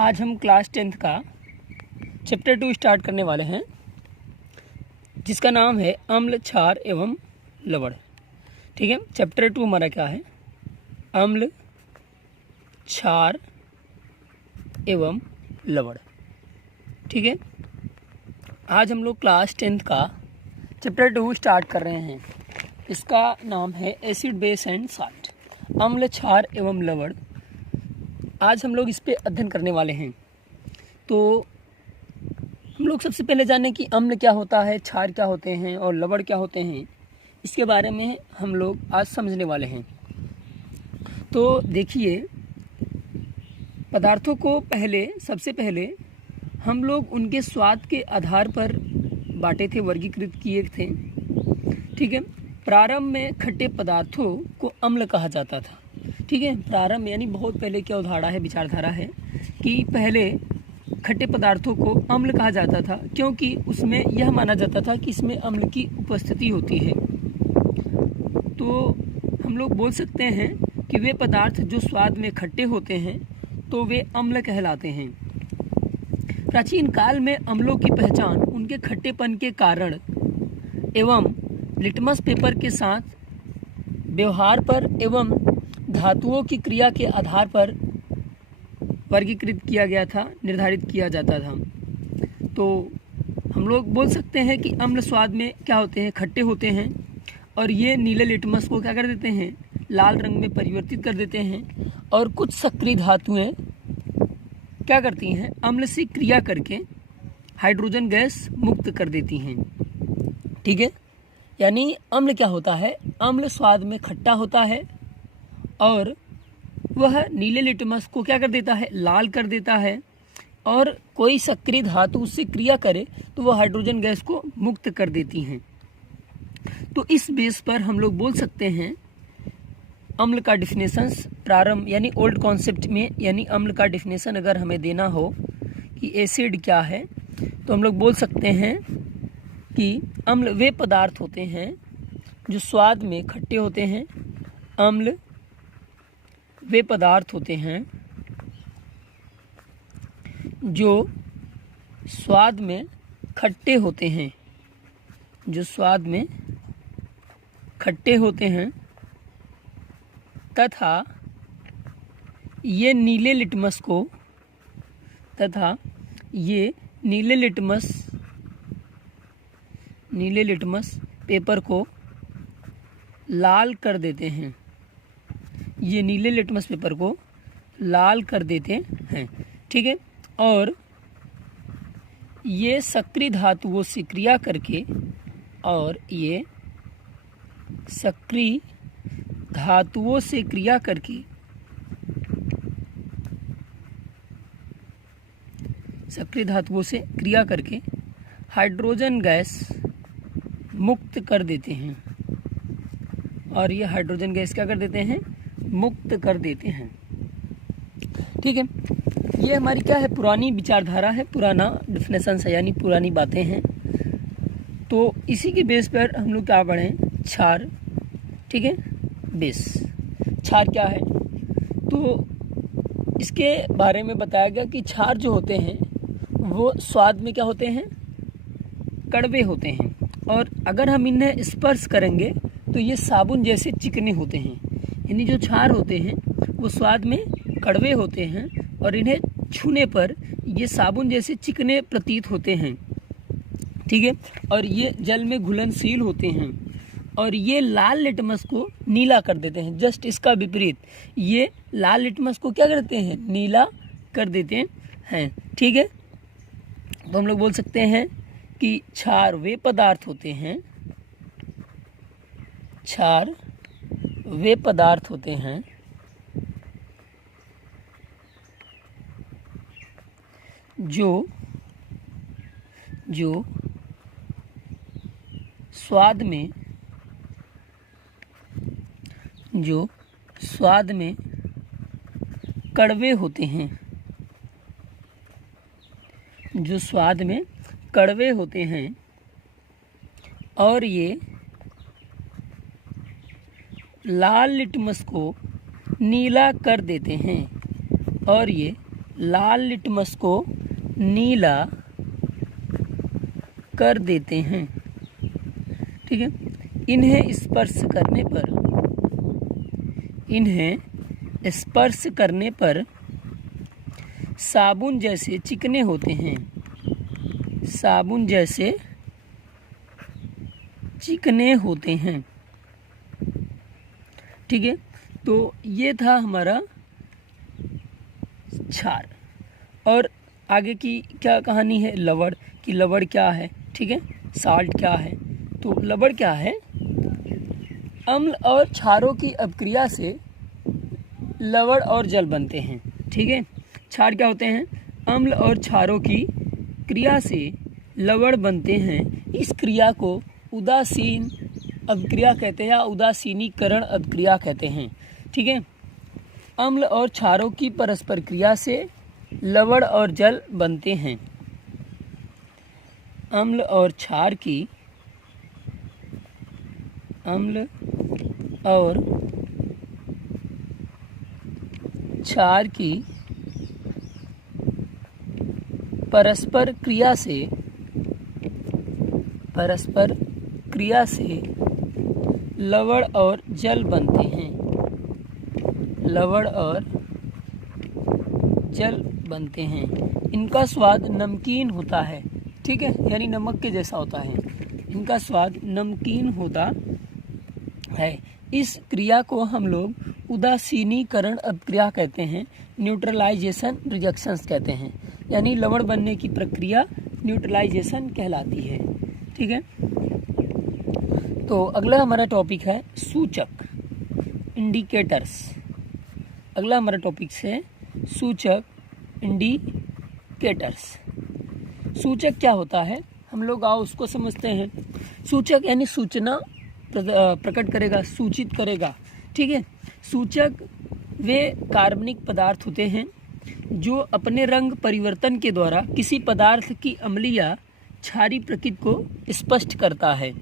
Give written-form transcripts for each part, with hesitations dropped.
आज हम class 10th का चैप्टर 2 स्टार्ट करने वाले हैं, जिसका नाम है अम्ल, क्षार एवं लवण। ठीक है, चैप्टर 2 हमारा क्या है? अम्ल, क्षार एवं लवण। ठीक है, आज हम लोग क्लास 10th का चैप्टर 2 स्टार्ट कर रहे हैं। इसका नाम है एसिड, बेस एंड साल्ट। अम्ल, क्षार एवं लवण आज हम लोग इस पे अध्ययन करने वाले हैं। तो हम लोग सबसे पहले जानें कि अम्ल क्या होता है, क्षार क्या होते हैं और लवण क्या होते हैं। इसके बारे में हम लोग आज समझने वाले हैं। तो देखिए, पदार्थों को सबसे पहले हम लोग उनके स्वाद के आधार पर बांटे थे, वर्गीकृत किए थे। ठीक है, प्रारंभ में खट्टे पदार्थों को अम्ल कहा जाता था। ठीक है, प्रारंभ यानी बहुत पहले क्या उदाहरण है, विचारधारा है कि पहले खट्टे पदार्थों को अम्ल कहा जाता था, क्योंकि उसमें यह माना जाता था कि इसमें अम्ल की उपस्थिति होती है। तो हम लोग बोल सकते हैं कि वे पदार्थ जो स्वाद में खट्टे होते हैं तो वे अम्ल कहलाते हैं। प्राचीन काल में अम्लों की पहचान उनके खट्टेपन के कारण एवं लिटमस पेपर के साथ व्यवहार पर एवं धातुओं की क्रिया के आधार पर वर्गीकृत किया गया था, निर्धारित किया जाता था। तो हम लोग बोल सकते हैं कि अम्ल स्वाद में क्या होते हैं, खट्टे होते हैं, और ये नीले लिटमस को क्या कर देते हैं, लाल रंग में परिवर्तित कर देते हैं। और कुछ सक्रिय धातुएं क्या करती हैं, अम्ल से क्रिया करके हाइड्रोजन गैस मुक्त कर देती हैं। ठीक है, यानी अम्ल क्या होता है, अम्ल स्वाद में खट्टा होता है और वह नीले लिटमस को क्या कर देता है, लाल कर देता है। और कोई सक्रिय धातु उससे क्रिया करे तो वह हाइड्रोजन गैस को मुक्त कर देती हैं। तो इस बेस पर हम लोग बोल सकते हैं अम्ल का डिफिनेशन प्रारंभ यानी ओल्ड कॉन्सेप्ट में, यानी अम्ल का डिफिनेशन अगर हमें देना हो कि एसिड क्या है, तो हम लोग बोल सकते हैं कि अम्ल वे पदार्थ होते हैं जो स्वाद में खट्टे होते हैं। अम्ल वे पदार्थ होते हैं जो स्वाद में खट्टे होते हैं, जो स्वाद में खट्टे होते हैं, तथा ये नीले लिटमस पेपर को लाल कर देते हैं। ये नीले लिटमस पेपर को लाल कर देते हैं। ठीक है, और ये सक्रिय धातुओं से क्रिया करके, और ये सक्रिय धातुओं से क्रिया करके हाइड्रोजन गैस मुक्त कर देते हैं। और ये हाइड्रोजन गैस क्या कर देते हैं, मुक्त कर देते हैं। ठीक है, ये हमारी क्या है, पुरानी विचारधारा है, पुराना डिफिनेशन है, यानी पुरानी बातें हैं। तो इसी के बेस पर हम लोग क्या पढ़ें, क्षार। ठीक है, बेस क्षार क्या है, तो इसके बारे में बताया गया कि क्षार जो होते हैं वो स्वाद में क्या होते हैं, कड़वे होते हैं। और अगर हम इन्हें स्पर्श करेंगे तो ये साबुन जैसे चिकने होते हैं। यानी जो क्षार होते हैं वो स्वाद में कड़वे होते हैं और इन्हें छूने पर ये साबुन जैसे चिकने प्रतीत होते हैं। ठीक है, और ये जल में घुलनशील होते हैं, और ये लाल लिटमस को नीला कर देते हैं। जस्ट इसका विपरीत, ये लाल लिटमस को क्या करते हैं, नीला कर देते हैं। ठीक है, तो हम लोग बोल सकते हैं कि क्षार वे पदार्थ होते हैं, क्षार वे पदार्थ होते हैं जो स्वाद में कड़वे होते हैं, जो स्वाद में कड़वे होते हैं, और ये लाल लिटमस को नीला कर देते हैं, और ये लाल लिटमस को नीला कर देते हैं। ठीक है, इन्हें स्पर्श करने पर साबुन जैसे चिकने होते हैं। साबुन जैसे चिकने होते हैं। ठीक है, तो ये था हमारा क्षार। और आगे की क्या कहानी है, लवण कि लवण क्या है। ठीक है, साल्ट क्या है। तो लवण क्या है, अम्ल और क्षारों की अपक्रिया से लवण और जल बनते हैं। ठीक है, क्षार क्या होते हैं, अम्ल और क्षारों की क्रिया से लवण बनते हैं। इस क्रिया को उदासीन अपक्रिया कहते हैं या उदासीनीकरण अपक्रिया कहते हैं। ठीक है, अम्ल और क्षारों की परस्पर क्रिया से लवण और जल बनते हैं। अम्ल और क्षार की परस्पर क्रिया से लवण और जल बनते हैं। लवण और जल बनते हैं। इनका स्वाद नमकीन होता है। ठीक है, यानी नमक के जैसा होता है। इनका स्वाद नमकीन होता है। इस क्रिया को हम लोग उदासीनीकरण अपक्रिया कहते हैं, न्यूट्रलाइजेशन रिएक्शंस कहते हैं। यानी लवण बनने की प्रक्रिया न्यूट्रलाइजेशन कहलाती है। ठीक है, तो अगला हमारा टॉपिक है सूचक, इंडिकेटर्स। अगला हमारा टॉपिक है सूचक, इंडिकेटर्स। सूचक क्या होता है, हम लोग आओ उसको समझते हैं। सूचक यानी सूचना प्रकट करेगा, सूचित करेगा। ठीक है, सूचक वे कार्बनिक पदार्थ होते हैं जो अपने रंग परिवर्तन के द्वारा किसी पदार्थ की अम्लीय या क्षारीय प्रकृति को स्पष्ट करता है।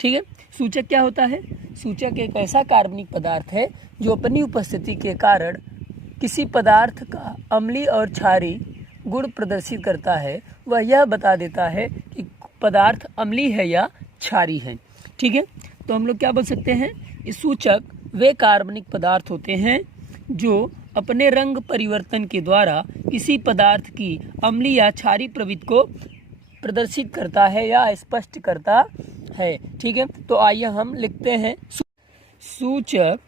ठीक है, सूचक क्या होता है, सूचक एक ऐसा कार्बनिक पदार्थ है जो अपनी उपस्थिति के कारण किसी पदार्थ का अम्लीय और क्षारीय गुण प्रदर्शित करता है। वह यह बता देता है कि पदार्थ अम्लीय है या क्षारीय है। ठीक है, तो हम लोग क्या बोल सकते हैं, इस सूचक वे कार्बनिक पदार्थ होते हैं जो अपने रंग परिवर्तन के द्वारा किसी पदार्थ की अम्लीय या क्षारीय प्रवृत्ति को प्रदर्शित करता है या स्पष्ट करता है। ठीक है, तो आइए हम लिखते हैं। सूचक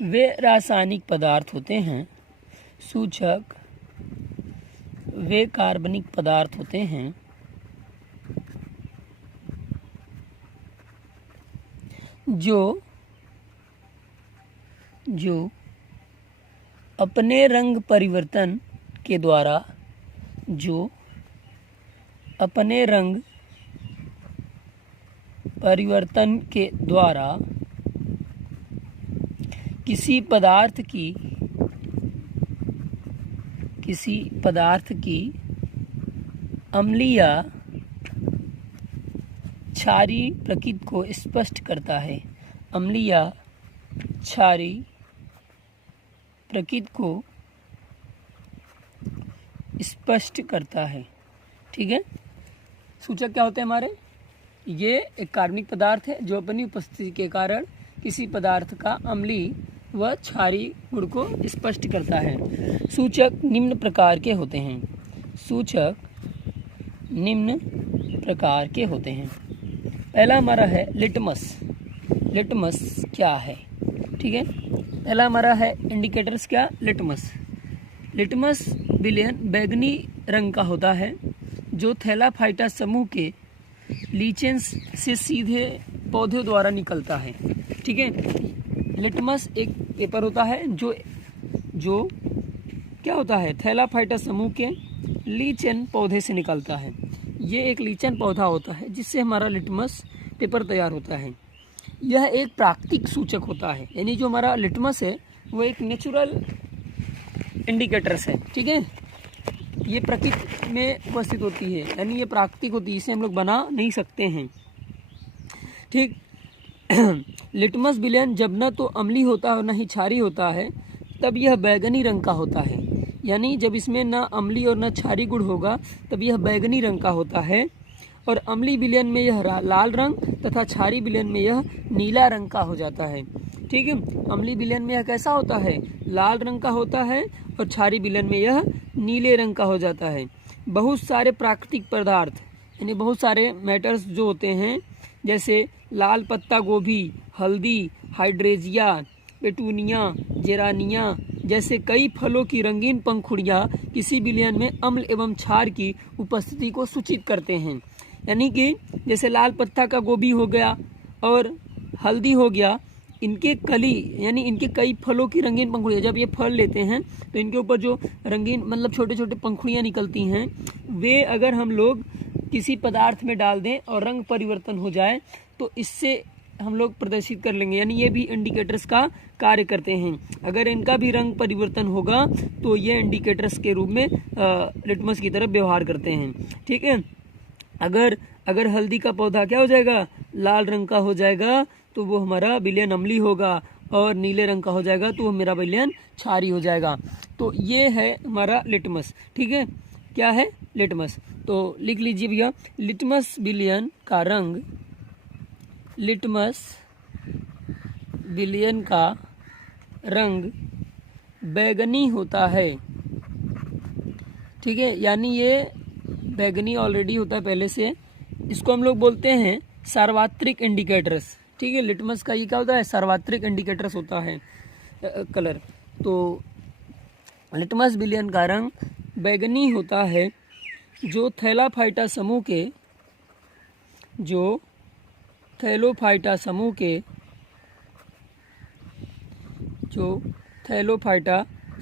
वे रासायनिक पदार्थ होते हैं, सूचक वे कार्बनिक पदार्थ होते हैं जो अपने रंग परिवर्तन के द्वारा किसी पदार्थ की अम्लीय या क्षारीय प्रकृति को स्पष्ट करता है। अम्लीय या क्षारीय प्रकृति को स्पष्ट करता है। ठीक है, सूचक क्या होते हैं हमारे, ये एक कार्बनिक पदार्थ है जो अपनी उपस्थिति के कारण किसी पदार्थ का अम्लीय व क्षारीय गुण को स्पष्ट करता है। सूचक निम्न प्रकार के होते हैं। सूचक निम्न प्रकार के होते हैं। पहला हमारा है लिटमस। लिटमस क्या है, ठीक है, पहला हमारा है इंडिकेटर्स। क्या, लिटमस। लिटमस विलयन बैगनी रंग का होता है जो थैलाफाइटा समूह के लीचेंस से सीधे पौधे द्वारा निकलता है। ठीक है, लिटमस एक पेपर होता है जो क्या होता है, थैलाफाइटा समूह के लीचेन पौधे से निकलता है। ये एक लीचेन पौधा होता है जिससे हमारा लिटमस पेपर तैयार होता है। यह एक प्राकृतिक सूचक होता है, यानी जो हमारा लिटमस है वो एक नेचुरल इंडिकेटर्स है। ठीक है, ये प्रकृति में उपस्थित होती है, यानी ये प्राकृतिक होती है, इसे हम लोग बना नहीं सकते हैं। ठीक, लिटमस विलयन जब न तो अम्लीय होता है और न ही क्षारीय होता है, तब यह बैगनी रंग का होता है। यानी जब इसमें ना अम्लीय और ना क्षारीय गुण होगा तब यह बैंगनी रंग का होता है, और अम्लीय विलयन में यह लाल रंग तथा क्षारीय विलयन में यह नीला रंग का हो जाता है। ठीक है, अम्लीय विलयन में यह कैसा होता है, लाल रंग का होता है, और क्षारीय विलयन में यह नीले रंग का हो जाता है। बहुत सारे प्राकृतिक पदार्थ यानी बहुत सारे मैटर्स जो होते हैं, जैसे लाल पत्ता गोभी, हल्दी, हाइड्रेजिया, पेटूनिया, जेरानिया जैसे कई फलों की रंगीन पंखुड़ियाँ किसी विलयन में अम्ल एवं क्षार की उपस्थिति को सूचित करते हैं। यानी कि जैसे लाल पत्ता का गोभी हो गया और हल्दी हो गया, इनके कली यानी इनके कई फलों की रंगीन पंखुड़ियाँ, जब ये फल लेते हैं तो इनके ऊपर जो रंगीन मतलब छोटे छोटे पंखुड़ियाँ निकलती हैं, वे अगर हम लोग किसी पदार्थ में डाल दें और रंग परिवर्तन हो जाए तो इससे हम लोग प्रदर्शित कर लेंगे, यानी ये भी इंडिकेटर्स का कार्य करते हैं। अगर इनका भी रंग परिवर्तन होगा तो ये इंडिकेटर्स के रूप में लिटमस की तरफ व्यवहार करते हैं। ठीक है, अगर हल्दी का पौधा क्या हो जाएगा, लाल रंग का हो जाएगा तो वो हमारा विलयन अम्लीय होगा, और नीले रंग का हो जाएगा तो वो मेरा विलयन क्षारीय हो जाएगा। तो ये है हमारा लिटमस। ठीक है, क्या है, लिटमस। तो लिख लीजिए भैया, लिटमस विलयन का रंग, लिटमस विलयन का रंग बैंगनी होता है। ठीक है, यानी ये बैंगनी ऑलरेडी होता है पहले से। इसको हम लोग बोलते हैं सार्वत्रिक इंडिकेटर्स। ठीक है, लिटमस का ये क्या होता है, सार्वत्रिक इंडिकेटर्स होता है कलर। तो लिटमस विलयन का रंग बैंगनी होता है जो थैलाफाइटा समूह के थैलोफाइटा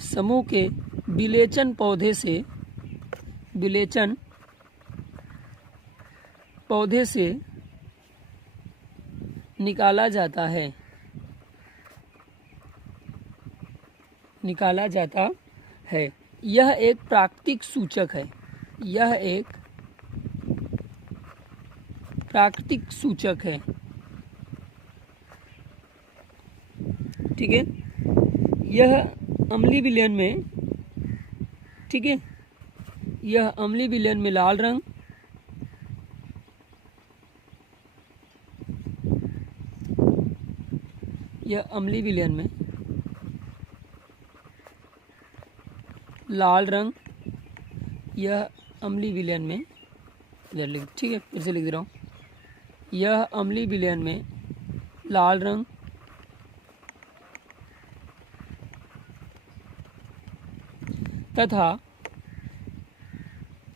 समूह के विलेचन पौधे से निकाला जाता है। यह एक प्राकृतिक सूचक है। ठीक है, यह अम्लीय विलयन में, ठीक है, यह अम्लीय विलयन में लाल रंग, यह अम्लीय विलयन में लाल रंग, यह अम्लीय विलयन में, ठीक है फिर से लिख दे रहा हूँ, यह अम्लीय विलयन में लाल रंग तथा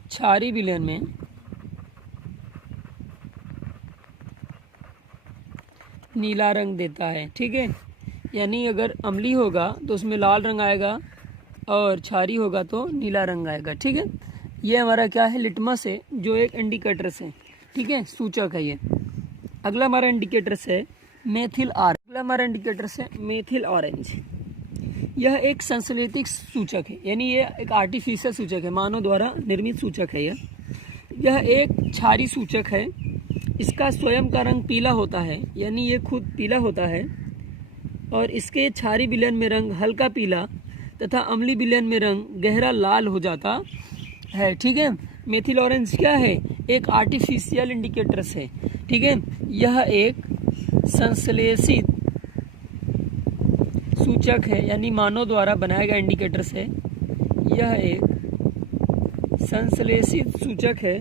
क्षारीय विलयन में नीला रंग देता है। ठीक है, यानी अगर अम्लीय होगा तो उसमें लाल रंग आएगा और क्षारीय होगा तो नीला रंग आएगा। ठीक है, ये हमारा क्या है, लिटमस है, जो एक इंडिकेटर्स है। ठीक है, सूचक है ये। अगला हमारा इंडिकेटर्स है मेथिल ऑरेंज। यह एक संश्लेषित सूचक है, यानी ये एक आर्टिफिशियल सूचक है, मानव द्वारा निर्मित सूचक है। यह एक क्षारीय सूचक है। इसका स्वयं का रंग पीला होता है, यानी ये खुद पीला होता है, और इसके क्षारीय विलयन में रंग हल्का पीला तथा अम्लीय विलयन में रंग गहरा लाल हो जाता है। ठीक है, मेथिल ऑरेंज क्या है, एक आर्टिफिशियल इंडिकेटर्स है। ठीक है, यह एक संश्लेषित सूचक है, यानी मानव द्वारा बनाया गया इंडिकेटर्स है। यह एक संश्लेषित सूचक है।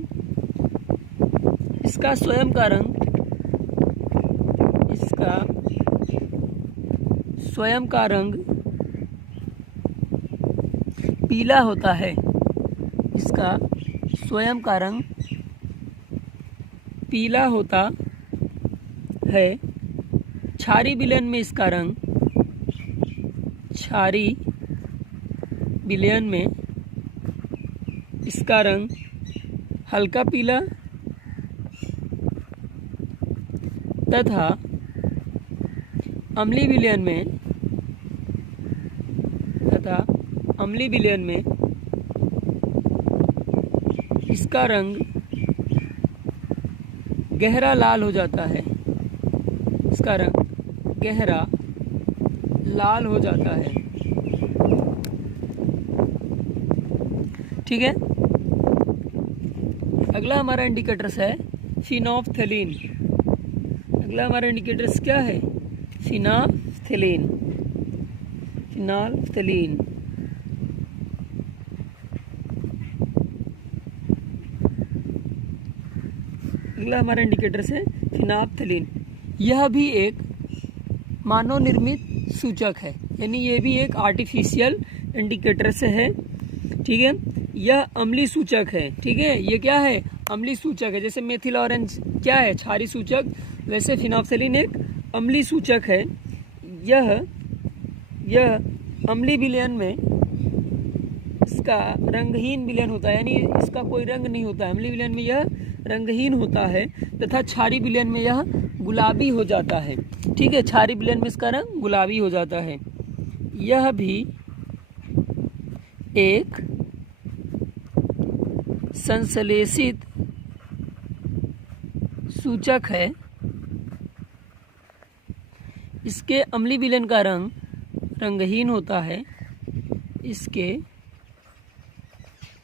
इसका स्वयं का रंग पीला होता है। इसका स्वयं का रंग पीला होता है। क्षारीय विलयन में इसका रंग, क्षारीय विलयन में इसका रंग हल्का पीला तथा अम्लीय विलयन में इसका रंग गहरा लाल हो जाता है। इसका रंग गहरा लाल हो जाता है। ठीक है। अगला हमारा इंडिकेटर्स है फिनोल्फ्थेलीन। अगला हमारा इंडिकेटर्स क्या है? फिनोल्फ्थेलीन। फिनोल्फ्थेलीन अगला हमारा इंडिकेटर्स है फिनोल्फ्थेलीन। यह भी एक मानव निर्मित सूचक है, यानी ये भी एक आर्टिफिशियल इंडिकेटर्स है, ठीक है। यह अम्लीय सूचक है, ठीक है। ये क्या है? अम्लीय सूचक है। जैसे मेथिल ऑरेंज क्या है? क्षारीय सूचक, वैसे फिनोल्फ्थेलीन एक अम्लीय सूचक है। यह अम्लीय विलयन में इसका रंगहीन विलयन होता है, यानी इसका कोई रंग नहीं होता है। अम्लीय विलयन में यह रंगहीन होता है तथा क्षारीय विलयन में यह गुलाबी हो जाता है, ठीक है। क्षारीय विलयन में इसका रंग गुलाबी हो जाता है। यह भी एक संश्लेषित सूचक है। इसके अम्लीय विलयन का रंग रंगहीन होता है। इसके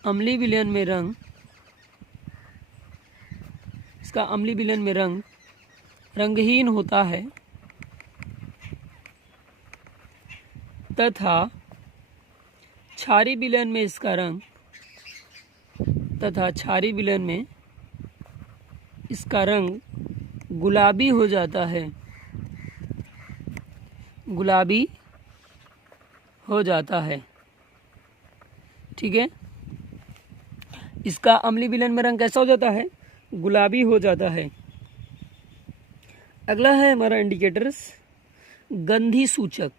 अम्लीय विलयन में रंग इसका अम्लीय विलयन में रंग रंगहीन होता है तथा क्षारीय विलयन में इसका रंग गुलाबी हो जाता है, गुलाबी हो जाता है, ठीक है। इसका अम्लीय विलयन में रंग कैसा हो जाता है? गुलाबी हो जाता है। अगला है हमारा इंडिकेटर्स गंधी सूचक।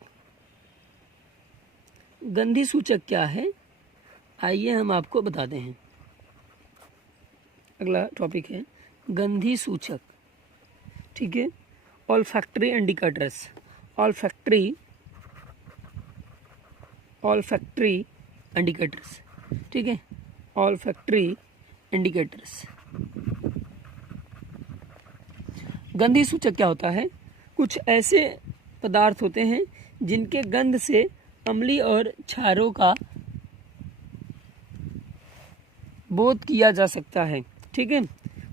गंधी सूचक क्या है? आइए हम आपको बताते हैं। अगला टॉपिक है गंधी सूचक, ठीक है। Olfactory indicators. ऑल्फैक्टरी इंडिकेटर्स, ठीक है। Olfactory indicators. गंधी सूचक क्या होता है? कुछ ऐसे पदार्थ होते हैं जिनके गंध से अम्लीय और क्षारों का बोध किया जा सकता है, ठीक है।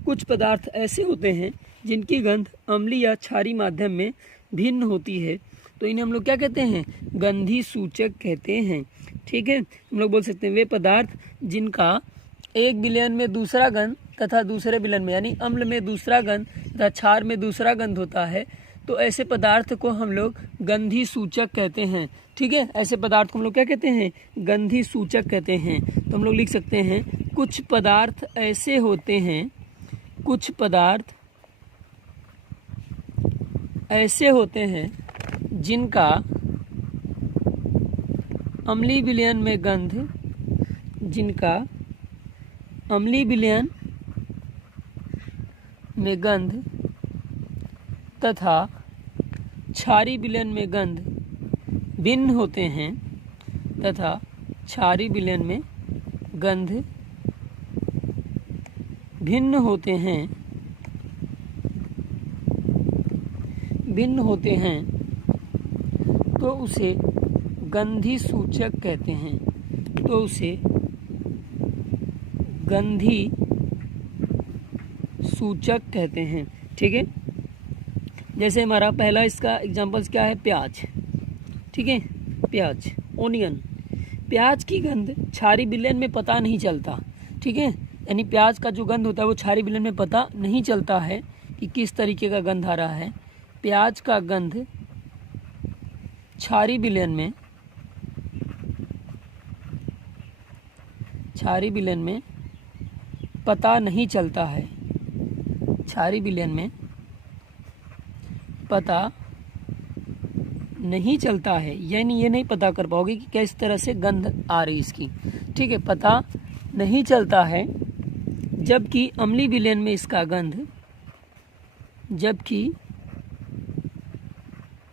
कुछ पदार्थ ऐसे होते हैं जिनकी गंध अम्लीय या क्षारीय माध्यम में भिन्न होती है, तो इन्हें हम लोग क्या कहते हैं? गंधी सूचक कहते हैं, ठीक है। हम लोग बोल सकते हैं वे पदार्थ जिनका एक विलयन में दूसरा गंध तथा दूसरे विलयन में, यानी अम्ल में दूसरा गंध तथा क्षार में दूसरा गंध होता है, तो ऐसे पदार्थ को हम लोग गंधी सूचक कहते हैं, ठीक है। ऐसे पदार्थ को हम लोग क्या कहते हैं? गंधी सूचक कहते हैं। तो हम लोग लिख सकते हैं कुछ पदार्थ ऐसे होते हैं, कुछ पदार्थ ऐसे होते हैं जिनका अम्लीय विलयन में गंध तथा क्षारीय विलयन में गंध भिन्न होते हैं तथा क्षारीय विलयन में गंध भिन्न होते हैं, तो उसे गंधी सूचक कहते हैं। तो उसे गंधी सूचक कहते हैं, ठीक है। जैसे हमारा पहला इसका एग्जांपल्स क्या है? प्याज, ठीक है। प्याज, ओनियन। प्याज की गंध क्षारीय विलयन में पता नहीं चलता, ठीक है। यानी प्याज का जो गंध होता है वो क्षारीय विलयन में पता नहीं चलता है कि किस तरीके का गंध आ रहा है। प्याज का गंध क्षारीय विलयन में पता नहीं चलता है। क्षारीय विलयन में पता नहीं चलता है, यानी ये नहीं पता कर पाओगे कि किस तरह से गंध आ रही इसकी, ठीक है। पता नहीं चलता है। जबकि अम्लीय विलयन में इसका गंध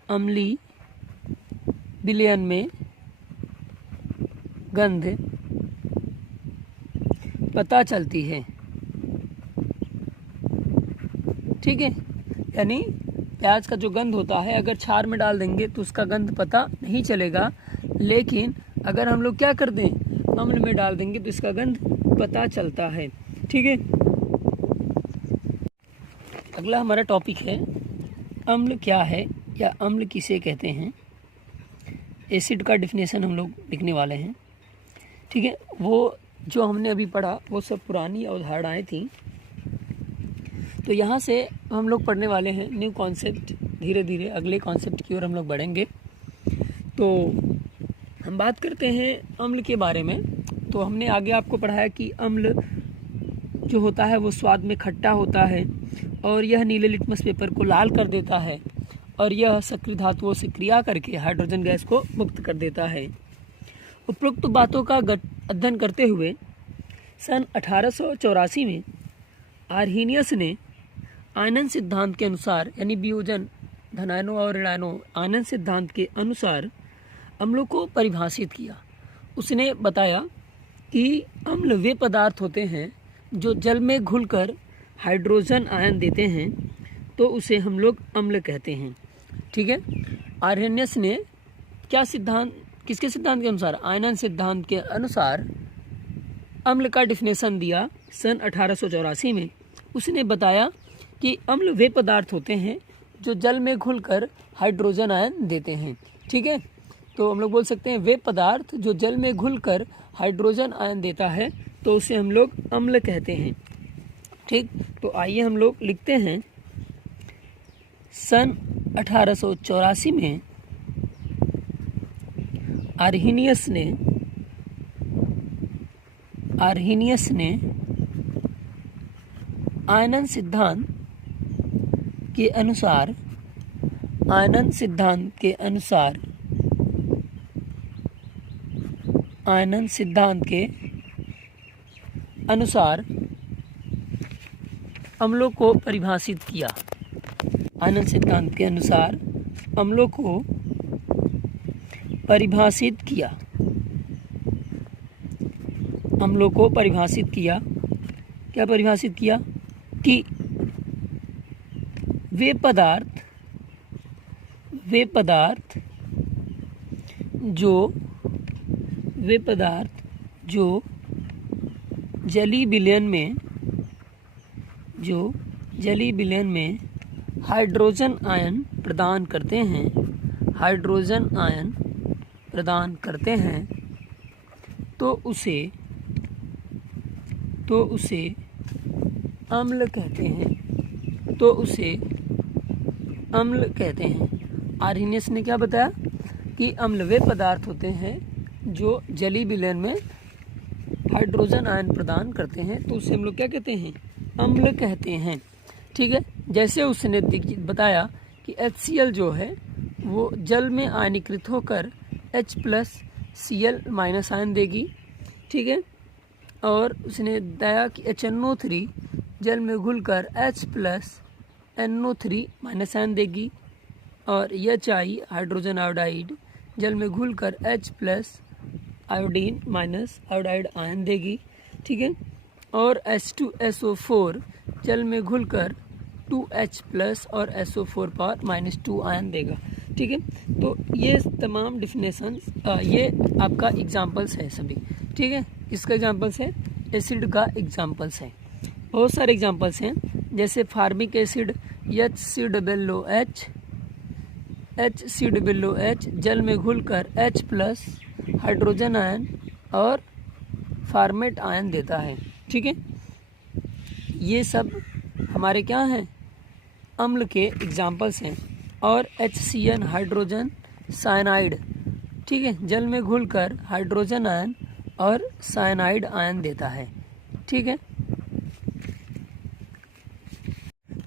अम्लीय विलयन में गंध पता चलती है, ठीक है। यानी प्याज का जो गंध होता है अगर क्षार में डाल देंगे तो उसका गंध पता नहीं चलेगा, लेकिन अगर हम लोग क्या कर दें, अम्ल में डाल देंगे तो इसका गंध पता चलता है। ठीक है, अगला हमारा टॉपिक है अम्ल क्या है या अम्ल किसे कहते हैं। एसिड का डिफिनेशन हम लोग लिखने वाले हैं। ठीक है, वो जो हमने अभी पढ़ा वो सब पुरानी अवधारणाएं थी, तो यहाँ से हम लोग पढ़ने वाले हैं न्यू कॉन्सेप्ट। धीरे धीरे अगले कॉन्सेप्ट की ओर हम लोग बढ़ेंगे। तो हम बात करते हैं अम्ल के बारे में। तो हमने आगे आपको पढ़ाया कि अम्ल जो होता है वो स्वाद में खट्टा होता है और यह नीले लिटमस पेपर को लाल कर देता है और यह सक्रिय धातुओं से क्रिया करके हाइड्रोजन गैस को मुक्त कर देता है। उपरोक्त बातों का अध्ययन करते हुए सन 1884 में आर्हीनियस ने आयनन सिद्धांत के अनुसार, यानी वियोजन धनायनों और ऋणायनों आयनन सिद्धांत के अनुसार अम्लों को परिभाषित किया। उसने बताया कि अम्ल वे पदार्थ होते हैं जो जल में घुलकर हाइड्रोजन आयन देते हैं, तो उसे हम लोग अम्ल कहते हैं। ठीक है, आर्हेनियस ने क्या सिद्धांत, किसके सिद्धांत के अनुसार? आयनन सिद्धांत के अनुसार अम्ल का डिफिनेशन दिया सन 1884 में। उसने बताया कि अम्ल वे पदार्थ होते हैं जो जल में घुलकर हाइड्रोजन आयन देते हैं। ठीक है, तो हम लोग बोल सकते हैं वे पदार्थ जो जल में घुलकर हाइड्रोजन आयन देता है, तो उसे हम लोग अम्ल कहते हैं। ठीक, तो आइए हम लोग लिखते हैं सन 1884 में आर्हीनियस ने आयनन सिद्धांत के अनुसार आयनन सिद्धांत के अनुसार अम्लों को परिभाषित किया। आयनन सिद्धांत के अनुसार अम्लों को परिभाषित किया। अम्लों को परिभाषित किया, क्या परिभाषित किया? कि वे पदार्थ जो जलीय विलयन में हाइड्रोजन आयन प्रदान करते हैं, तो उसे अम्ल कहते हैं। आर्हीनियस ने क्या बताया कि अम्ल वे पदार्थ होते हैं जो जलीय विलयन में हाइड्रोजन आयन प्रदान करते हैं, तो उसे हम लोग क्या कहते हैं? अम्ल कहते हैं। ठीक है, जैसे उसने बताया कि HCl जो है वो जल में आयनीकृत होकर H+Cl- आयन देगी। ठीक है, और उसने बताया कि HNO3 जल में घुलकर H+NO3- आयन देगी, और HI हाइड्रोजन आयोडाइड जल में घुलकर H+ आयोडाइड आयन देगी। ठीक है, और H2SO4 जल में घुलकर 2H+ और SO4⁻² आयन देगा। ठीक है, तो ये तमाम डिफिनेशंस, ये आपका एग्जाम्पल्स है सभी। ठीक है, इसका एग्जाम्पल्स है, एसिड का एग्जाम्पल्स है, बहुत सारे एग्जाम्पल्स हैं, जैसे फार्मिक एसिड HCOOH जल में घुलकर H+ हाइड्रोजन आयन और फॉर्मेट आयन देता है। ठीक है, ये सब हमारे क्या हैं? अम्ल के एग्जाम्पल्स हैं। और HCN हाइड्रोजन साइनाइड, ठीक है, जल में घुलकर हाइड्रोजन आयन और साइनाइड आयन देता है। ठीक है,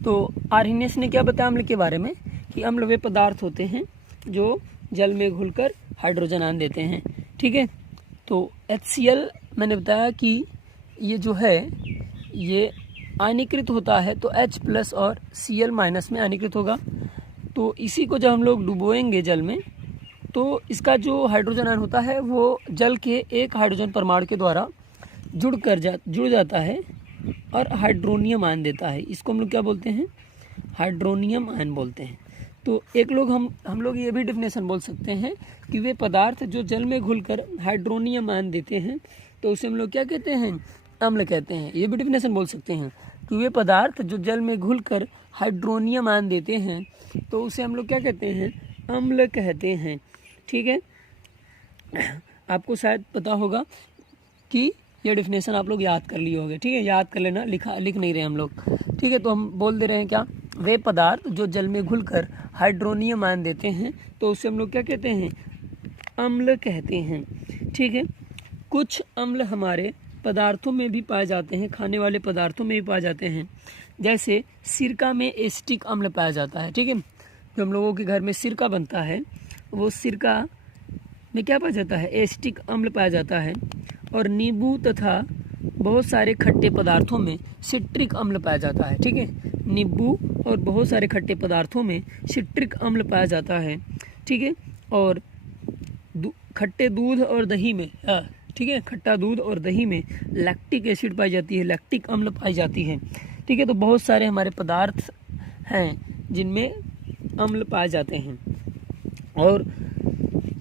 तो आर्हीनियस ने क्या बताया अम्ल के बारे में कि अम्ल वे पदार्थ होते हैं जो जल में घुलकर हाइड्रोजन आयन देते हैं। ठीक है, तो HCl मैंने बताया कि ये जो है ये आयनीकृत होता है, तो H+ और Cl- में आयनीकृत होगा। तो इसी को जब हम लोग डुबोएंगे जल में, तो इसका जो हाइड्रोजन आयन होता है वो जल के एक हाइड्रोजन परमाणु के द्वारा जुड़ जाता है और हाइड्रोनियम आयन देता है। इसको हम लोग क्या बोलते हैं? हाइड्रोनियम आयन बोलते हैं। तो एक लोग हम लोग ये भी डिफिनेशन बोल सकते हैं कि वे पदार्थ जो जल में घुलकर हाइड्रोनियम आयन देते हैं तो उसे हम लोग क्या कहते हैं, अम्ल कहते हैं। ये भी डिफिनेशन बोल सकते हैं कि वे पदार्थ जो जल में घुलकर हाइड्रोनियम आयन देते हैं तो उसे हम लोग क्या कहते हैं, अम्ल कहते हैं। ठीक है, आपको शायद पता होगा कि ये डिफिनेशन आप लोग याद कर लिए होंगे। ठीक है, याद कर लेना, लिख नहीं रहे हम लोग। ठीक है, तो हम बोल दे रहे हैं क्या, वे पदार्थ जो जल में घुलकर हाइड्रोनियम आयन देते हैं तो उसे हम लोग क्या कहते हैं, अम्ल कहते हैं। ठीक है, कुछ अम्ल हमारे पदार्थों में भी पाए जाते हैं, खाने वाले पदार्थों में भी पाए जाते हैं। जैसे सिरका में एसिटिक अम्ल पाया जाता है। ठीक है, जो हम लोगों के घर में सिरका बनता है वो सिरका में क्या पाया जाता है, एसिटिक अम्ल पाया जाता है। और नींबू तथा बहुत सारे खट्टे पदार्थों में सिट्रिक अम्ल पाया जाता है। ठीक है, नींबू और बहुत सारे खट्टे पदार्थों में सिट्रिक अम्ल पाया जाता है। ठीक है, और खट्टे दूध और दही में, ठीक है, खट्टा दूध और दही में लैक्टिक एसिड पाई जाती है, लैक्टिक अम्ल पाई जाती है। ठीक है, तो बहुत सारे हमारे पदार्थ हैं जिनमें अम्ल पाए जाते हैं। और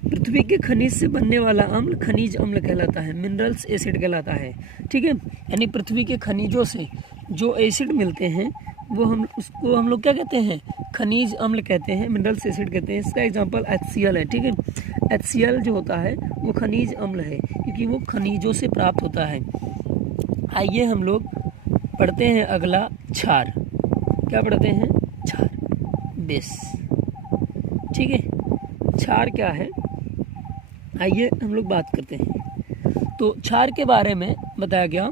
पृथ्वी के खनिज से बनने वाला अम्ल खनिज अम्ल कहलाता है, मिनरल्स एसिड कहलाता है। ठीक है, यानी पृथ्वी के खनिजों से जो एसिड मिलते हैं वो उसको हम लोग क्या कहते हैं, खनिज अम्ल कहते हैं, मिनरल्स एसिड कहते हैं। इसका एग्जांपल HCl है। ठीक है, HCl जो होता है वो खनिज अम्ल है क्योंकि वो खनिजों से प्राप्त होता है। आइए हम लोग पढ़ते हैं अगला क्षार। क्या पढ़ते हैं, क्षार, बेस। ठीक है, क्षार क्या है, आइए हम लोग बात करते हैं। तो क्षार के बारे में बताया गया,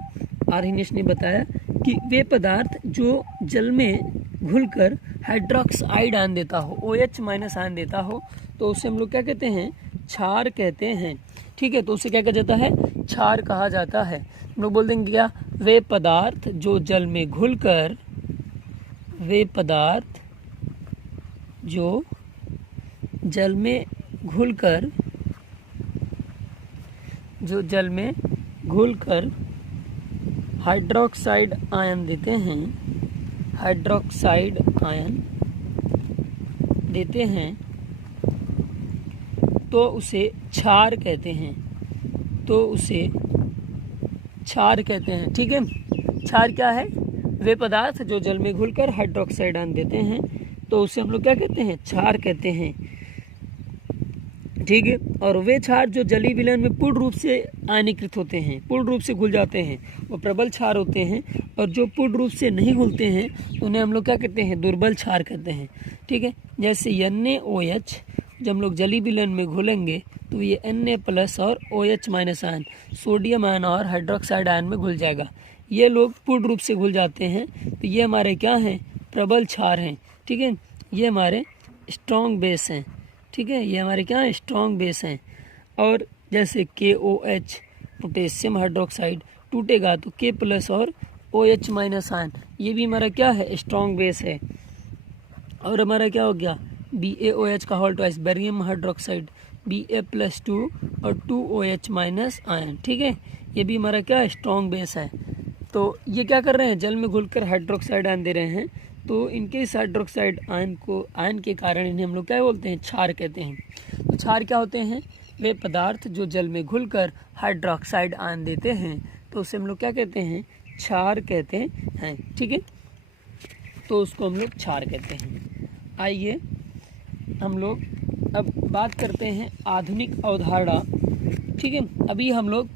आर्हेनियस ने बताया कि वे पदार्थ जो जल में घुलकर हाइड्रोक्साइड आयन देता हो, OH- आयन देता हो तो उसे हम लोग क्या कहते हैं, क्षार कहते हैं। ठीक है, तो उसे क्या कहा जाता है, क्षार कहा जाता है। हम लोग बोल देंगे क्या, वे पदार्थ जो जल में घुलकर, वे पदार्थ जो जल में घुलकर, जो जल में घुलकर हाइड्रोक्साइड आयन देते हैं, हाइड्रोक्साइड आयन देते हैं तो उसे क्षार कहते हैं, तो उसे क्षार कहते हैं। ठीक है, क्षार क्या है, वे पदार्थ जो जल में घुलकर हाइड्रोक्साइड आयन देते हैं तो उसे हम लोग क्या कहते हैं, क्षार कहते हैं। ठीक है, और वे क्षार जो जलीय विलयन में पूर्ण रूप से आयनीकृत होते हैं, पूर्ण रूप से घुल जाते हैं, वो प्रबल क्षार होते हैं। और जो पूर्ण रूप से नहीं घुलते हैं उन्हें हम लोग क्या कहते हैं, दुर्बल क्षार कहते हैं। ठीक है, जैसे NaOH जब हम लोग जलीय विलयन में घुलेंगे तो ये Na+ और OH- आयन, सोडियम आयन और हाइड्रोक्साइड आयन में घुल जाएगा। ये लोग पूर्ण रूप से घुल जाते हैं तो ये हमारे क्या हैं, प्रबल क्षार हैं। ठीक है, ये हमारे स्ट्रॉन्ग बेस हैं। ठीक है, ये हमारे क्या है, स्ट्रॉन्ग बेस हैं। और जैसे KOH पोटेशियम हाइड्रोक्साइड टूटेगा तो K+ और OH- आयन, ये भी हमारा क्या है, स्ट्रॉन्ग बेस है। और हमारा क्या हो गया, BaOH का whole twice barium hydroxide, Ba+2 और 2OH- आयन। ठीक है, ये भी हमारा क्या है, स्ट्रॉन्ग बेस है। तो ये क्या कर रहे हैं, जल में घुलकर हाइड्रोक्साइड आयन दे रहे हैं तो इनके इस हाइड्रोक्साइड आयन के कारण इन्हें हम लोग क्या बोलते हैं, क्षार कहते हैं। तो क्षार क्या होते हैं, वे पदार्थ जो जल में घुलकर हाइड्रोक्साइड आयन देते हैं तो उसे हम लोग क्या कहते हैं, क्षार कहते हैं। ठीक है, तो उसको हम लोग क्षार कहते हैं। आइए हम लोग अब बात करते हैं आधुनिक अवधारणा। ठीक है, अभी हम लोग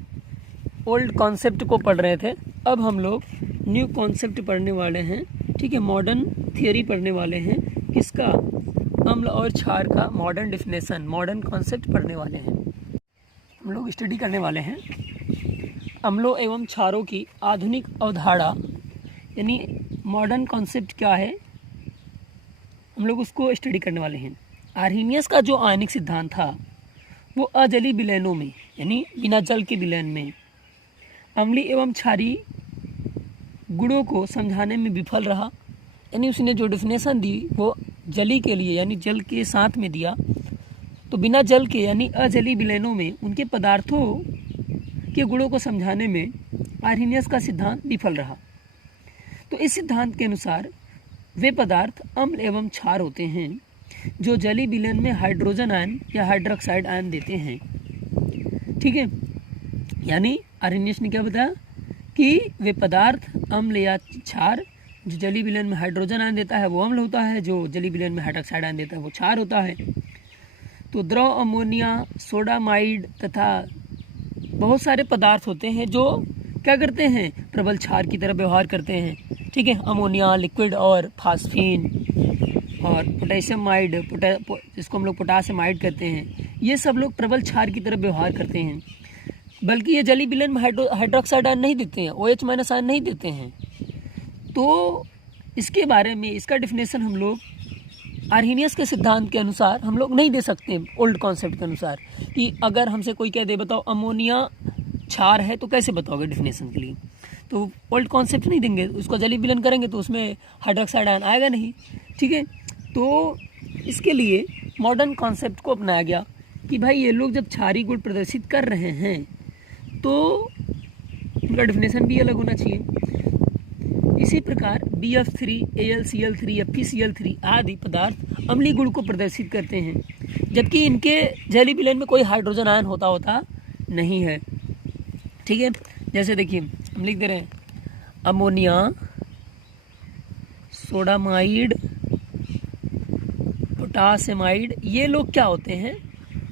ओल्ड कॉन्सेप्ट को पढ़ रहे थे, अब हम लोग न्यू कॉन्सेप्ट पढ़ने वाले हैं। ठीक है, मॉडर्न थियोरी पढ़ने वाले हैं, किसका, अम्ल और क्षार का मॉडर्न डिफिनेशन, मॉडर्न कॉन्सेप्ट पढ़ने वाले हैं। हम लोग स्टडी करने वाले हैं अम्लों एवं क्षारों की आधुनिक अवधारणा, यानी मॉडर्न कॉन्सेप्ट क्या है, हम लोग उसको स्टडी करने वाले हैं। आर्हेनियस का जो आयनिक सिद्धांत था वो अजलीय विलयनों में, यानी बिना जल के विलयन में अम्लीय एवं क्षारीय गुणों को समझाने में विफल रहा। यानी उसने जो डेफिनेशन दी वो जली के लिए, यानी जल के साथ में दिया, तो बिना जल के यानी अजलीय विलयनों में उनके पदार्थों के गुणों को समझाने में आर्हेनियस का सिद्धांत विफल रहा। तो इस सिद्धांत के अनुसार वे पदार्थ अम्ल एवं क्षार होते हैं जो जलीय विलयन में हाइड्रोजन आयन या हाइड्रोक्साइड आयन देते हैं। ठीक है, यानी आर्यनियस ने क्या बताया कि वे पदार्थ अम्ल या क्षार, जो जलीय विलयन में हाइड्रोजन आयन देता है वो अम्ल होता है, जो जलीय विलयन में हाइड्रोक्साइड आयन देता है वो क्षार होता है। तो द्रव अमोनिया, सोडामाइड तथा बहुत सारे पदार्थ होते हैं जो क्या करते हैं, प्रबल क्षार की तरह व्यवहार करते हैं। ठीक है, अमोनिया लिक्विड और फास्फीन और पोटेशियम माइड, जिसको हम लोग पोटासियमाइड कहते हैं, ये सब लोग प्रबल क्षार की तरह व्यवहार करते हैं। बल्कि ये जलीय विलयन में हाइड्रोक्साइड आयन नहीं देते हैं, OH- आयन नहीं देते हैं। तो इसके बारे में, इसका डिफिनेशन हम लोग आर्हेनियस के सिद्धांत के अनुसार हम लोग नहीं दे सकते, ओल्ड कॉन्सेप्ट के अनुसार, कि अगर हमसे कोई कह दे बताओ अमोनिया क्षार है तो कैसे बताओगे डिफिनेशन के लिए, तो ओल्ड कॉन्सेप्ट नहीं देंगे, उसको जलीय विलयन करेंगे तो उसमें हाइड्रोक्साइड आयन आएगा नहीं। ठीक है, तो इसके लिए मॉडर्न कॉन्सेप्ट को अपनाया गया कि भाई ये लोग जब क्षारीय गुण प्रदर्शित कर रहे हैं तो उनका डिफिनेशन भी अलग होना चाहिए। इसी प्रकार BF3, AlCl3, FeCl3 आदि पदार्थ अम्लीय गुण को प्रदर्शित करते हैं, जबकि इनके जलीय विलयन में कोई हाइड्रोजन आयन होता नहीं है। ठीक है, जैसे देखिए हम लिख दे रहे हैं अमोनिया, सोडामाइड, पोटासियमाइड, ये लोग क्या होते हैं,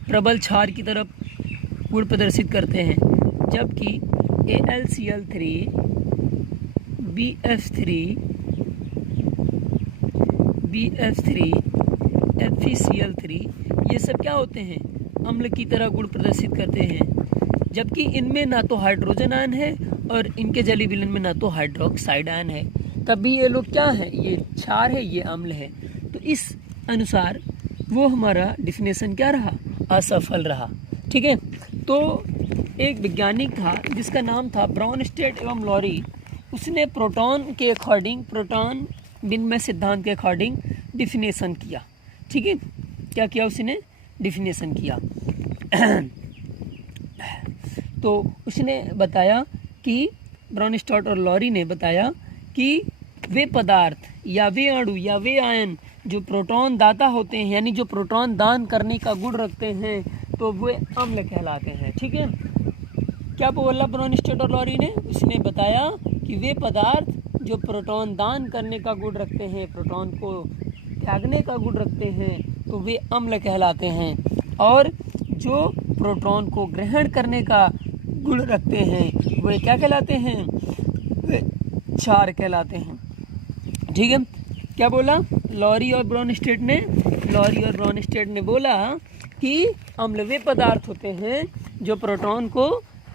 प्रबल क्षार की तरफ गुण प्रदर्शित करते हैं, जबकि AlCl3, BF3, FeCl3 ये सब क्या होते हैं, अम्ल की तरह गुण प्रदर्शित करते हैं, जबकि इनमें ना तो हाइड्रोजन आयन है और इनके जलीय विलयन में ना तो हाइड्रोक्साइड आयन है। तब भी ये लोग क्या है, ये क्षार है, ये अम्ल है। तो इस अनुसार वो हमारा डिफिनेशन क्या रहा, असफल रहा। ठीक है, तो एक वैज्ञानिक था जिसका नाम था ब्राउनस्टेड एवं लॉरी, उसने प्रोटॉन के अकॉर्डिंग, प्रोटॉन विनिमय सिद्धांत के अकॉर्डिंग डिफिनेशन किया। ठीक है, क्या किया उसने, डिफिनेशन किया। तो उसने बताया कि ब्राउनस्टेड और लॉरी ने बताया कि वे पदार्थ या वे अणु या वे आयन जो प्रोटॉन दाता होते हैं, यानी जो प्रोटॉन दान करने का गुण रखते हैं, तो वे अम्ल कहलाते हैं। ठीक है, क्या बोला ब्राउनस्टेड और लॉरी ने, उसने बताया कि वे पदार्थ जो प्रोटॉन दान करने का गुण रखते हैं, प्रोटॉन को त्यागने का गुण रखते हैं, तो वे अम्ल कहलाते हैं, और जो प्रोटॉन को ग्रहण करने का गुण रखते हैं वे क्या कहलाते हैं, वे क्षार कहलाते हैं। ठीक है, क्या बोला लॉरी और ब्राउनस्टेड ने बोला कि अम्ल वे पदार्थ होते हैं जो प्रोटॉन को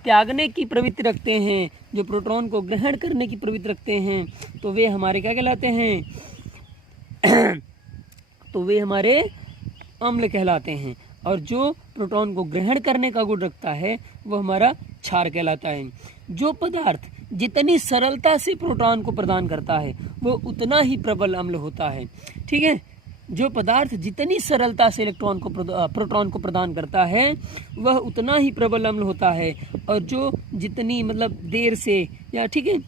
त्यागने की प्रवृत्ति रखते हैं, जो प्रोटॉन को ग्रहण करने की प्रवृत्ति रखते हैं, तो वे हमारे क्या कहलाते हैं, तो वे हमारे अम्ल कहलाते हैं, और जो प्रोटॉन को ग्रहण करने का गुण रखता है वो हमारा क्षार कहलाता है। जो पदार्थ जितनी सरलता से प्रोटॉन को प्रदान करता है वो उतना ही प्रबल अम्ल होता है। ठीक है, जो पदार्थ जितनी सरलता से प्रोटॉन को प्रदान करता है वह उतना ही प्रबल अम्ल होता है, और जो जितनी देर से, या ठीक है,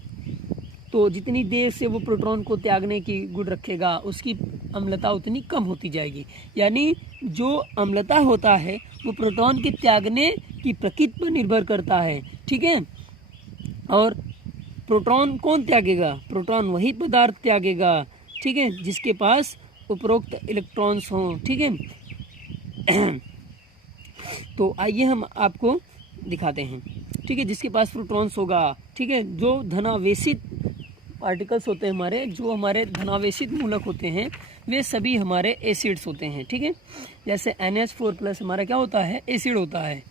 तो जितनी देर से वो प्रोटॉन को त्यागने की गुण रखेगा उसकी अम्लता उतनी कम होती जाएगी। यानी जो अम्लता होता है वो प्रोटॉन के त्यागने की प्रकृति पर निर्भर करता है। ठीक है, और प्रोटॉन कौन त्यागेगा, प्रोटॉन वही पदार्थ त्यागेगा, ठीक है, जिसके पास उपरोक्त इलेक्ट्रॉन्स हों। ठीक है, तो आइए हम आपको दिखाते हैं। ठीक है, जिसके पास प्रोटॉन्स होगा, ठीक है, जो धनावेशित पार्टिकल्स होते हैं हमारे, जो हमारे धनावेशित मूलक होते हैं, वे सभी हमारे एसिड्स होते हैं। ठीक है, जैसे NH4+ हमारा क्या होता है, एसिड होता है।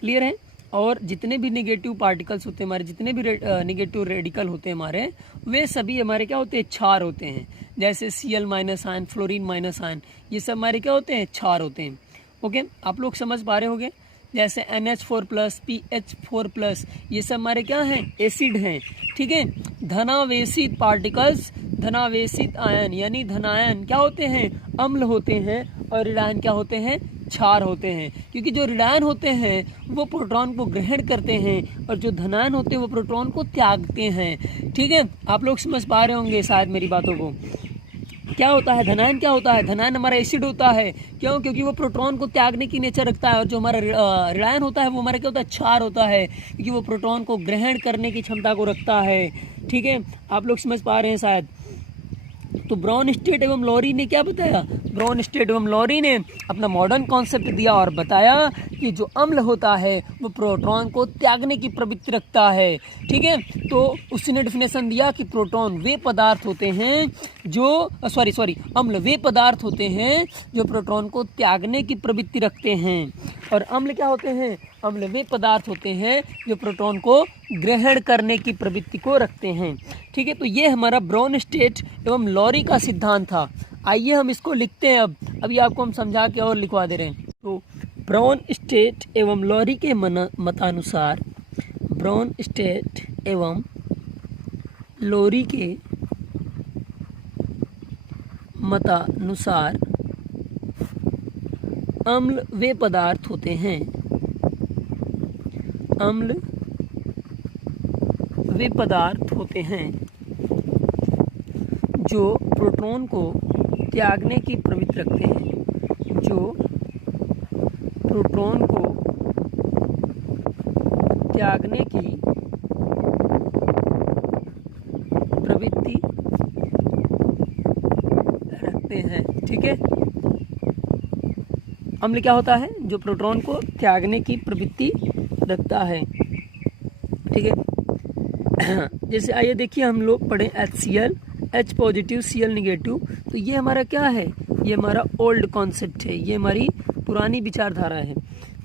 क्लियर है, और जितने भी नेगेटिव पार्टिकल्स होते हैं हमारे, जितने भी नेगेटिव रेडिकल होते हैं हमारे, वे सभी हमारे क्या होते हैं, क्षार होते हैं। जैसे Cl- ion, fluorine minus ion, ये सब हमारे क्या होते हैं, क्षार होते हैं। ओके, आप लोग समझ पा रहे होंगे। जैसे NH4+, PH4+, ये सब हमारे क्या हैं, एसिड हैं। ठीक है, धनावेशित पार्टिकल्स, धनावेशित आयन यानी धनायन क्या होते हैं, अम्ल होते हैं, और ऋणायन क्या होते हैं, क्षार होते हैं। क्योंकि जो ऋणायन होते हैं वो प्रोटॉन को ग्रहण करते हैं, और जो धनायन होते हैं वो प्रोटॉन को त्यागते हैं। ठीक है, आप लोग समझ पा रहे होंगे शायद मेरी बातों को। क्या होता है, धनायन क्या होता है, धनायन हमारा एसिड होता है। क्यों? क्योंकि वो प्रोटॉन को त्यागने की नेचर रखता है। और जो हमारा ऋणायन होता है वो हमारा क्या होता है, क्षार होता है, क्योंकि वो प्रोटॉन को ग्रहण करने की क्षमता को रखता है। ठीक है, आप लोग समझ पा रहे हैं शायद। तो ब्राउनस्टेट एवं लॉरी ने क्या बताया, ब्राउनस्टेट एवं लॉरी ने अपना मॉडर्न कॉन्सेप्ट दिया और बताया कि जो अम्ल होता है वो प्रोटॉन को त्यागने की प्रवृत्ति रखता है। ठीक है, तो उसने डिफिनेशन दिया कि प्रोटॉन वे पदार्थ होते हैं जो अम्ल वे पदार्थ होते हैं जो प्रोटॉन को त्यागने की प्रवृत्ति रखते हैं। और अम्ल क्या होते हैं, अम्ल वे पदार्थ होते हैं जो प्रोटॉन को ग्रहण करने की प्रवृत्ति को रखते हैं। ठीक है, तो ये हमारा ब्राउनस्टेट एवं लॉरी का सिद्धांत था। आइए हम इसको लिखते हैं। अभी आपको हम समझा के और लिखवा दे रहे हैं। तो ब्राउनस्टेट एवं लॉरी के मतानुसार, ब्राउनस्टेट एवं लॉरी के मतानुसार अम्ल वे पदार्थ होते हैं, अम्ल वे पदार्थ होते हैं जो प्रोटॉन को त्यागने की प्रवृत्ति रखते हैं, जो प्रोटॉन को त्यागने की प्रवृत्ति रखते हैं। ठीक है, अम्ल क्या होता है, जो प्रोटॉन को त्यागने की प्रवृत्ति रखता है। ठीक है, जैसे आइए देखिए, हम लोग पढ़े HCl, H positive Cl negative. तो ये हमारा क्या है, ये हमारा ओल्ड कॉन्सेप्ट है, ये हमारी पुरानी विचारधारा है।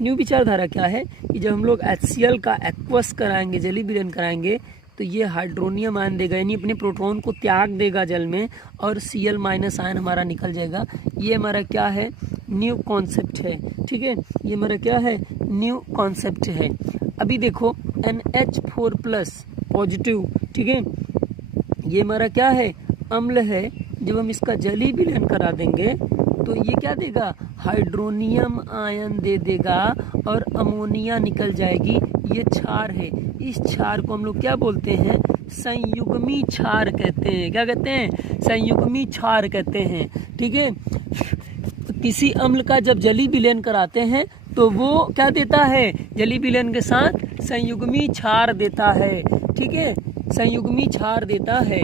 न्यू विचारधारा क्या है कि जब हम लोग HCl का एक्वस कराएंगे, जली विलयन कराएंगे, तो ये हाइड्रोनियम आयन देगा, यानी अपने प्रोटॉन को त्याग देगा जल में, और Cl माइनस आयन हमारा निकल जाएगा। ये हमारा क्या है, न्यू कॉन्सेप्ट है। ठीक है, ये हमारा क्या है, न्यू कॉन्सेप्ट है। अभी देखो NH4+ पॉजिटिव, ठीक है, ये हमारा क्या है, अम्ल है। जब हम इसका जली विलयन करा देंगे तो ये क्या देगा, हाइड्रोनियम आयन दे देगा और अमोनिया निकल जाएगी। ये क्षार है, इस क्षार को हम लोग क्या बोलते हैं, संयुग्मी क्षार कहते हैं। क्या कहते हैं, संयुग्मी क्षार कहते हैं। ठीक है, किसी अम्ल का जब जली विलयन कराते हैं तो वो क्या देता है, जली विलयन के साथ संयुग्मी क्षार देता है। ठीक है, संयुग्मी क्षार देता है।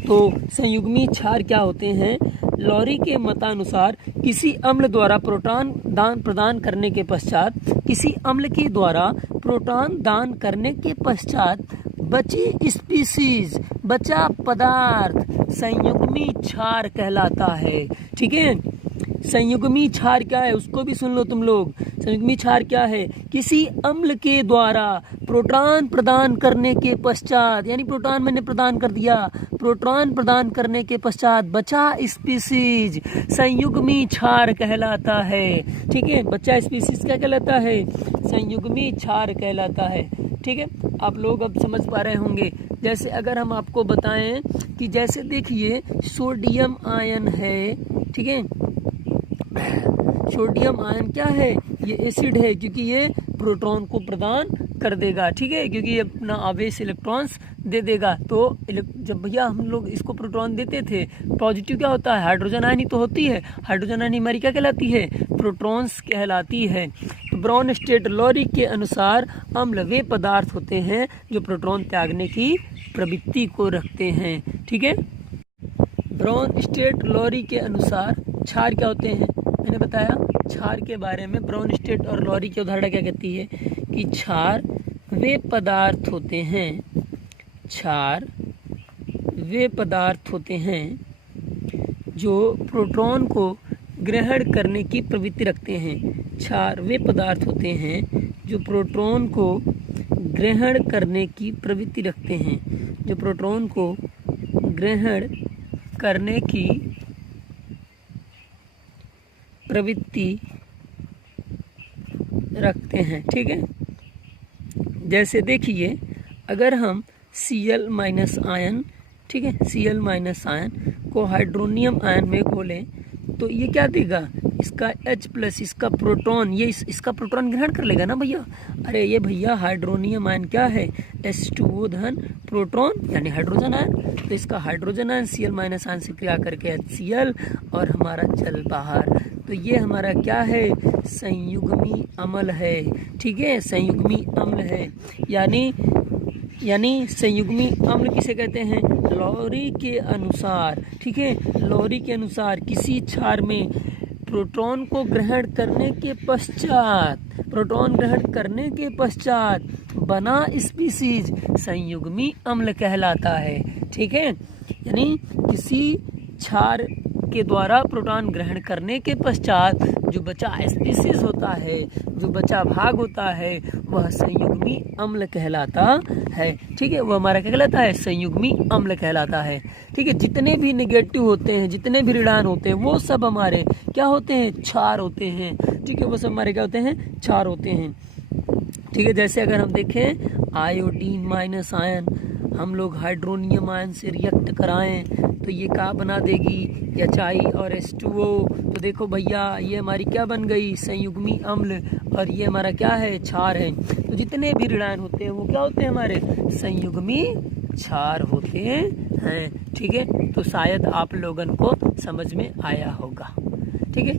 तो संयुग्मी क्षार क्या होते हैं, लॉरी के मतानुसार किसी अम्ल द्वारा प्रोटॉन दान प्रदान करने के पश्चात, किसी अम्ल के द्वारा प्रोटॉन दान करने के पश्चात बची स्पीसीज, बचा पदार्थ संयुग्मी क्षार कहलाता है। ठीक है, संयुग्मी क्षार क्या है उसको भी सुन लो तुम लोग। संयुग्मी क्षार क्या है, किसी अम्ल के द्वारा प्रोटॉन प्रदान करने के पश्चात, यानी प्रोटॉन मैंने प्रदान कर दिया, प्रोटॉन प्रदान करने के पश्चात बचा स्पीसीज संयुग्मी क्षार कहलाता है। ठीक है, बचा स्पीसीज क्या कहलाता है, संयुग्मी क्षार कहलाता है। ठीक है, आप लोग अब समझ पा रहे होंगे। जैसे अगर हम आपको बताएं कि जैसे देखिए सोडियम आयन है, ठीक है, सोडियम आयन क्या है, ये एसिड है, क्योंकि ये प्रोटॉन को प्रदान कर देगा। ठीक है, क्योंकि ये अपना आवेश इलेक्ट्रॉन्स दे देगा। तो जब भैया हम लोग इसको प्रोटॉन देते थे, पॉजिटिव क्या होता है, हाइड्रोजन आयन ही तो होती है। हाइड्रोजन आयन हमारी क्या कहलाती है, प्रोटॉन्स कहलाती है। तो ब्राउनस्टेट लॉरी के अनुसार अम्ल वे पदार्थ होते हैं जो प्रोटॉन त्यागने की प्रवृत्ति को रखते हैं। ठीक है, ब्राउनस्टेट लॉरी के अनुसार क्षार क्या होते हैं, मैंने बताया क्षार के बारे में। ब्राउनस्टेट और लॉरी की उदाहरण क्या कहती है कि क्षार वे पदार्थ होते हैं, क्षार वे पदार्थ होते हैं जो प्रोटॉन को ग्रहण करने की प्रवृत्ति रखते हैं। क्षार वे पदार्थ होते हैं जो प्रोटॉन को ग्रहण करने की प्रवृत्ति रखते हैं, जो प्रोटॉन को ग्रहण करने की प्रवृत्ति रखते हैं। ठीक है, जैसे देखिए अगर हम Cl माइनस आयन, ठीक है, Cl माइनस आयन को हाइड्रोनियम आयन में घोलें तो ये क्या देगा, इसका H प्लस इसका प्रोटॉन, ये इसका प्रोटॉन ग्रहण कर लेगा ना भैया। अरे ये भैया हाइड्रोनियम आयन क्या है, H2O धन प्रोटॉन यानी हाइड्रोजन आयन, तो इसका hydrogen ion Cl minus ion से क्रिया करके HCl और हमारा जल बाहर। तो ये हमारा क्या है, संयुग्मी अम्ल है। ठीक है, संयुग्मी अम्ल है, यानी संयुग्मी अम्ल किसे कहते हैं, लॉरी के अनुसार। ठीक है, लॉरी के अनुसार किसी क्षार में प्रोटॉन को ग्रहण करने के पश्चात बना स्पीसीज संयुग्मी अम्ल कहलाता है। ठीक है, यानी किसी क्षार के द्वारा प्रोटॉन ग्रहण करने के पश्चात जो बचा स्पीसीज होता है, जो बचा भाग होता है, वह संयुग्मी अम्ल कहलाता है। ठीक है, वो हमारा क्या कहलाता है, संयुग्मी अम्ल कहलाता है। ठीक है, जितने भी नेगेटिव होते हैं, जितने भी ऋणायन होते हैं, वो सब हमारे क्या होते हैं, क्षार होते हैं। ठीक है, वो सब हमारे क्या होते हैं, क्षार होते हैं। ठीक है, जैसे अगर हम देखें आयोडीन माइनस आयन हम लोग हाइड्रोनियम आयन से रिएक्ट कराएं तो ये क्या बना देगी, HI और H2O। तो देखो भैया ये हमारी क्या बन गई, संयुग्मी अम्ल, और ये हमारा क्या है, क्षार है। तो जितने भी ऋणायन होते हैं वो क्या होते हैं, हमारे संयुग्मी क्षार होते हैं। ठीक है, तो शायद आप लोगन को समझ में आया होगा। ठीक है।